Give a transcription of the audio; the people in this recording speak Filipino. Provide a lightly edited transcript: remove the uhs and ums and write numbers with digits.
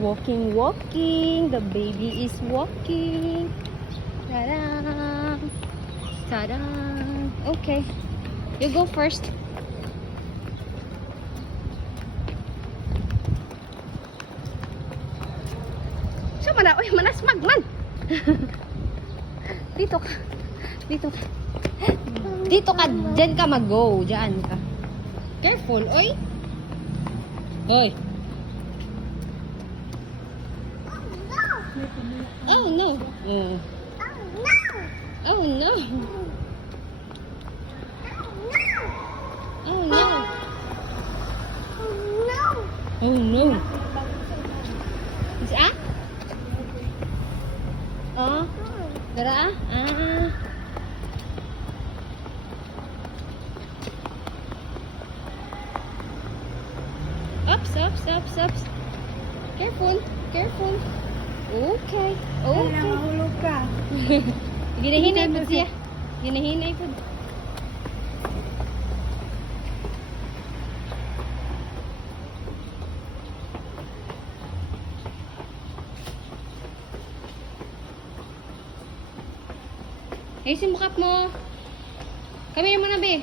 Walking, walking. The baby is walking. Ta-da! Ta-da! Okay. You go first. Siya man na. Uy, manasmag man. Dito ka. Dito ka. Dito ka. Diyan ka mag-go. Diyan ka. Careful, oy. Oy. Oh no. Oh. Oh no. Oh no. Oh no. Is ah? Oh. Dara ah. Ah. Ups, ups, ups, ups. Careful, careful. Okay, okay. Nahulog ka. Ginahinay po siya. Ginahinay po. Ay, simukat mo. Kami mo na, be.